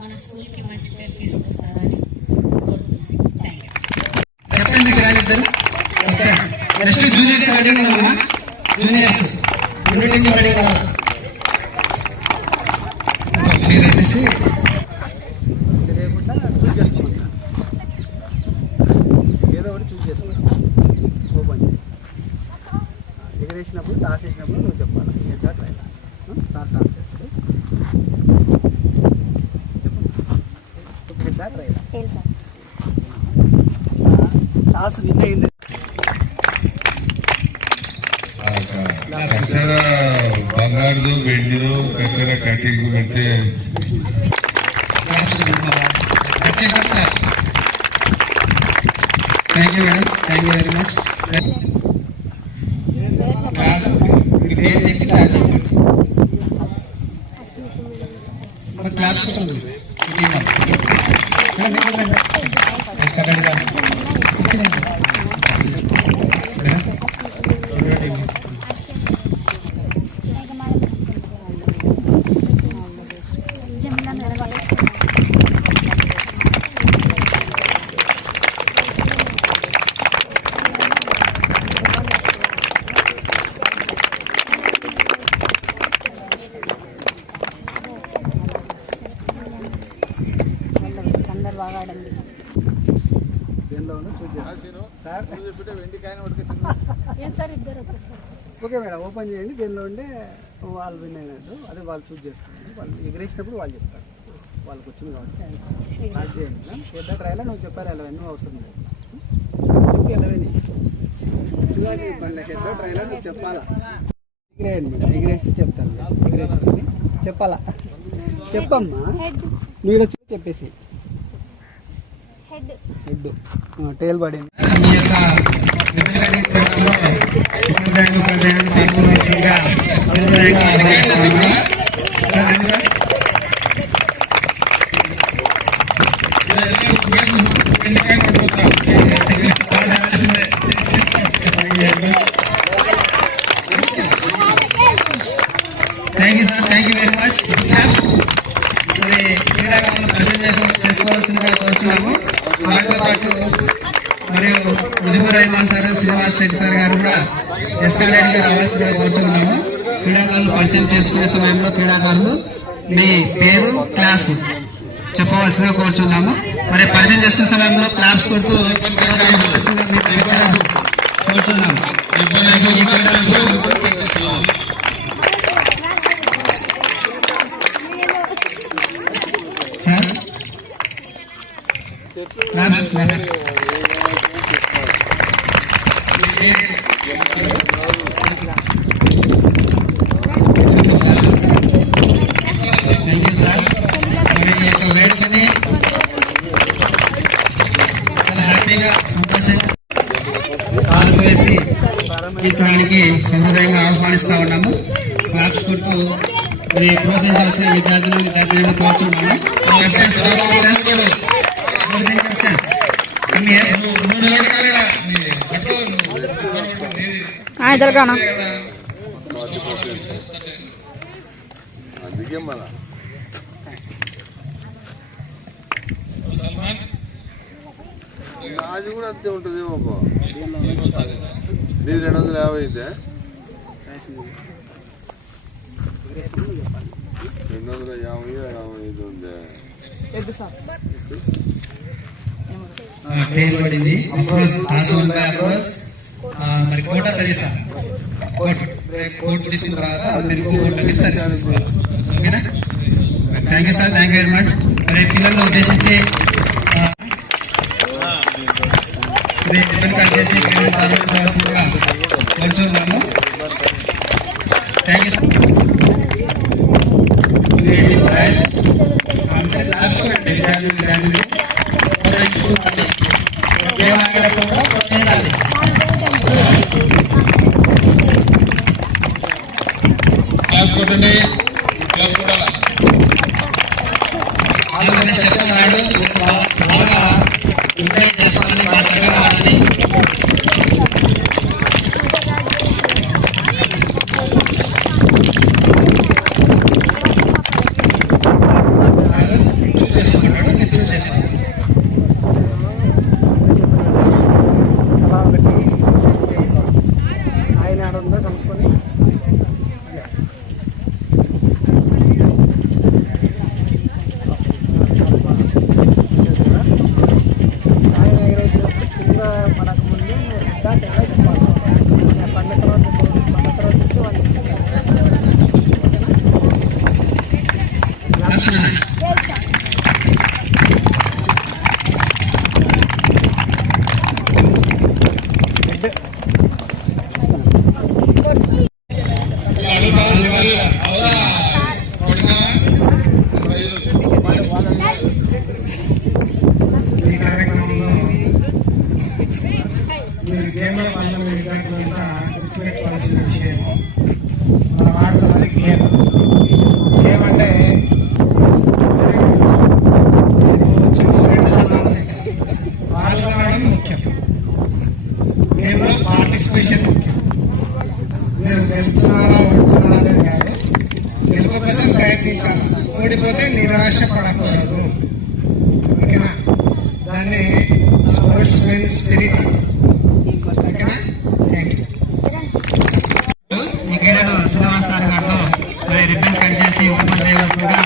మన స్కూల్కి మంచి పేరు తీసుకొస్తారని కోరుతున్నాను. నెక్స్ట్ జూనియర్స్ రెడీగా ఉన్నామా? జూనియర్స్ మీటింగ్ రెడీగా మీరు వచ్చేసి ఏదో ఒకటి చూస్ చేసుకోవాలి. ఓపెన్ ఎగరేసినప్పుడు టాస్ వేసినప్పుడు నువ్వు చెప్పాలి. ఎంత ట్రై సార్ టాస్ చేస్తాడు. చెప్పు ట్రై టాస్ విన్ అయింది. కత్తెర బంగారుదో వెండిదో కత్తెర కటింగ్ పెడితే thank you madam, thank you very much. Class పేరు చెప్పి క్లాస్ చెప్పండి. క్లాస్ కోసం ఓకే మేడం, ఓపెన్ చేయండి. దేనిలో ఉండే వాళ్ళు విన్ అయినట్టు అదే వాళ్ళు చూస్ చేసుకోండి. వాళ్ళు ఎగరేసినప్పుడు వాళ్ళు చెప్తారు. వాళ్ళకి వచ్చింది కాబట్టి అది చేయండి మ్యామ్. పెద్ద ట్రైలో నువ్వు చెప్పారు ఎలవన్నీ అవసరం లేదు. ఎలవని పెద్ద ట్రైలో నువ్వు చెప్పాలా? ఎగిరేయండి మేడం, ఎగిరేసి చెప్తాను. ఎగిరేసి చెప్పాలా? చెప్పమ్మా, మీరు వచ్చి చెప్పేసి హెడ్ టేల్ పడింది. మీ యొక్క thank you sir, thank you very much. మరి క్రీడాకారులను పరిచయం చేసుకోవాల్సిందిగా కోరుతున్నాము. వాటితో పాటు మరియు ముజిబుర్ రెహమాన్ సార్, శ్రీనివాస్ శెట్టి సార్ గారు కూడా ఎస్కాడెడ్గా రావాల్సిందిగా కోరుతున్నాము. క్రీడాకారులు పరిచయం చేసుకునే సమయంలో క్రీడాకారులు మీ పేరు క్లాసు చెప్పవలసిందిగా కోరుచున్నాము. మరి పరిచయం చేసుకునే సమయంలో క్లాప్స్ కొడుతూ కోరుచున్నాము. సార్ క్లాప్స్ వేడుకని హ్యాపీగా సంతోషంగా కాల్స్ వేసి ప్రారంభించడానికి సహృదయంగా ఆహ్వానిస్తా ఉన్నాము. క్లాప్స్ కొడుతూ మరి ప్రోత్సహించాల్సిన విద్యార్థులను విద్యార్థులను కోరుచున్నాము. ఎదురుగానా అది కూడా అంతే ఉంటుంది. ఇది 250 అయితే 250 ఉంది. పేరు పడింది మరి కోట సర్వీస్ కోర్టు తీసుకున్న తర్వాత మీరు కోర్టుకి సర్వీస్ తీసుకోవాలి. ఓకేనా? Thank you sir, thank you very much. మరి పిల్లలను ఉద్దేశించి కట్ చేసి ప్రారంభించవలసిందిగా కోరుచున్నాము. Thank you sir. చూసి ఈ కార్యక్రమంలో మీరు గేమ్లో పాల్గొనే విద్యార్థులంతా గుర్తుపెట్టుకోవాల్సిన విషయం, మనం ఆడుతున్నది గేమ్. గేమ్ అంటే చిన్న 2 సలాలు పాల్గొనడం ముఖ్యం, గేమ్లో పార్టిసిపేషన్ ముఖ్యం. మీరు గెలుచున్నారా ఓడుతున్నారా అనేది కాదు, గెలుపు కోసం ప్రయత్నించాలి. ఓడిపోతే నిరాశపడకూడదు, ఓకేనా? దాన్ని స్పోర్ట్స్ మెన్ స్పిరిట్ అంటారు, ఓకేనా? Thank you. ఈ క్రీడలో శ్రీనివాస్ సార్ గారితో మరి రిబ్బన్ కట్ చేసి ఓపెన్ చేయవలసిందిగా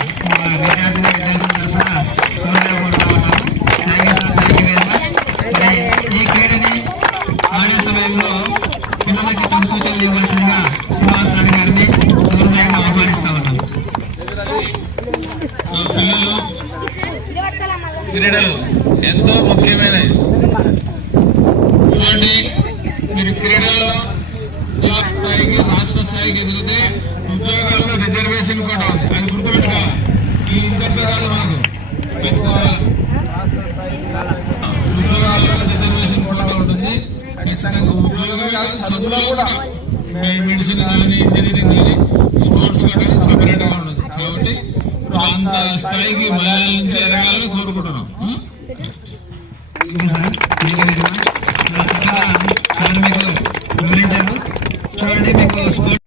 విద్యార్థుల తరఫున సోదరులు కోరుతా ఉన్నాము. Thank you sir, thank you very much. మరి ఈ క్రీడని ఆడే సమయంలో పిల్లలకి తగు సూచనలు ఇవ్వాల్సిందిగా శ్రీనివాస్ సార్ గారిని సోదరులుగా ఆహ్వానిస్తా ఉన్నాము. పిల్లలు క్రీడలు ఎంతో ముఖ్యమైనవి. చూడండి, మీరు క్రీడలలో జిల్లా స్థాయికి రాష్ట్ర స్థాయికి ఎదిగితే ఉద్యోగాల్లో రిజర్వేషన్ కూడా ఉంది, అది గుర్తుపెట్టుకోవాలి. ఈ ఇంతటితో కాదు, మనకు ఉద్యోగాల్లో రిజర్వేషన్ కూడా ఉంటుంది. ఖచ్చితంగా ఉద్యోగం కాదు, చదువులో కూడా మెడిసిన్ కానీ ఇంజనీరింగ్ కానీ స్పోర్ట్స్ కానీ సపరేట్ గా ఉంటుంది. కాబట్టి అంత స్థాయికి మలయాళం నుంచి ఎదగాలని కోరుకుంటున్నాం. సార్ మీకు వివరించారు. చూడండి, మీకు స్పోర్ట్స్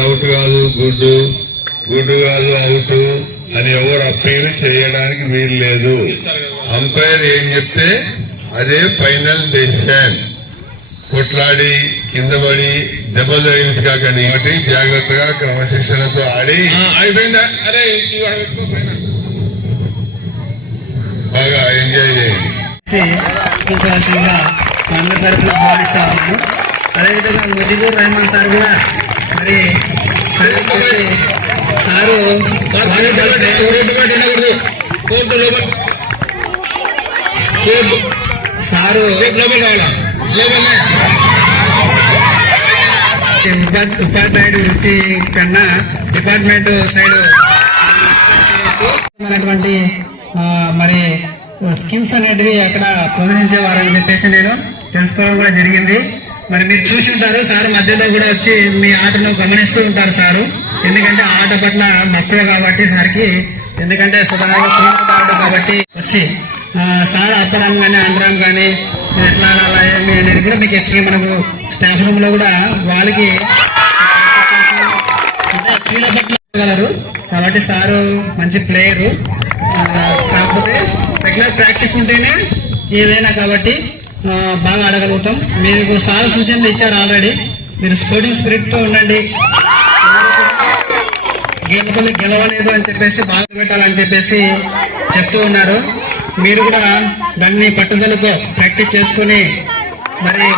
అవుట్ కాదు, గుడ్డు కాదు అవుట్ అని ఎవరు అప్పీల్ చేయడానికి వీలు లేదు. అంపైర్ ఏం చెప్తే అదే ఫైనల్ డెసిషన్. కొట్లాడి కింద పడి దెబ్బలు తగిలించుకాకని ఒకటి జాగ్రత్తగా క్రమశిక్షణతో ఆడి అయిపోయిందా అరే బాగా ఎంజాయ్ చేయండి. అందరి తరఫున భావిస్తా ఉన్నాము. అదేవిధంగా ముజిబుర్ రెహమాన్ సార్ కూడా మరి సారు ఉపాధ్యాయుడు వృత్తి కన్నా డిపార్ట్మెంట్ సైడ్ మరి స్కిల్స్ అనేటివి అక్కడ ప్రదర్శించేవారని చెప్పేసి నేను తెలుసుకోవడం కూడా జరిగింది. మరి మీరు చూసి ఉంటారు, సార్ మధ్యలో కూడా వచ్చి మీ ఆటను గమనిస్తూ ఉంటారు సారు. ఎందుకంటే ఆట పట్ల మక్కువ కాబట్టి సార్కి, ఎందుకంటే స్వతహాగా క్రీడాకారుడు కాబట్టి వచ్చి సార్ అప్పరాం కానీ అండరాం కానీ ఎట్లా ఆడాలా ఏమి అనేది కూడా మీకు ఎక్స్ప్లెయిన్ మనకు స్టాఫ్ రూమ్ లో కూడా వాళ్ళకి క్రీడ పట్ల కాబట్టి సారు మంచి ప్లేయరు. కాకపోతే రెగ్యులర్ ప్రాక్టీస్ ఉంటేనే ఏదైనా కాబట్టి బాగా ఆడగలుగుతాం. మీకు సార్ సూచనలు ఇచ్చారు ఆల్రెడీ, మీరు స్పోర్టింగ్ స్పిరిట్ తో ఉండండి, గెలవలేదు అని చెప్పేసి బాగా పెట్టాలని చెప్పేసి చెప్తూ ఉన్నారు. మీరు కూడా దాన్ని పట్టుదలతో ప్రాక్టీస్ చేసుకుని మరి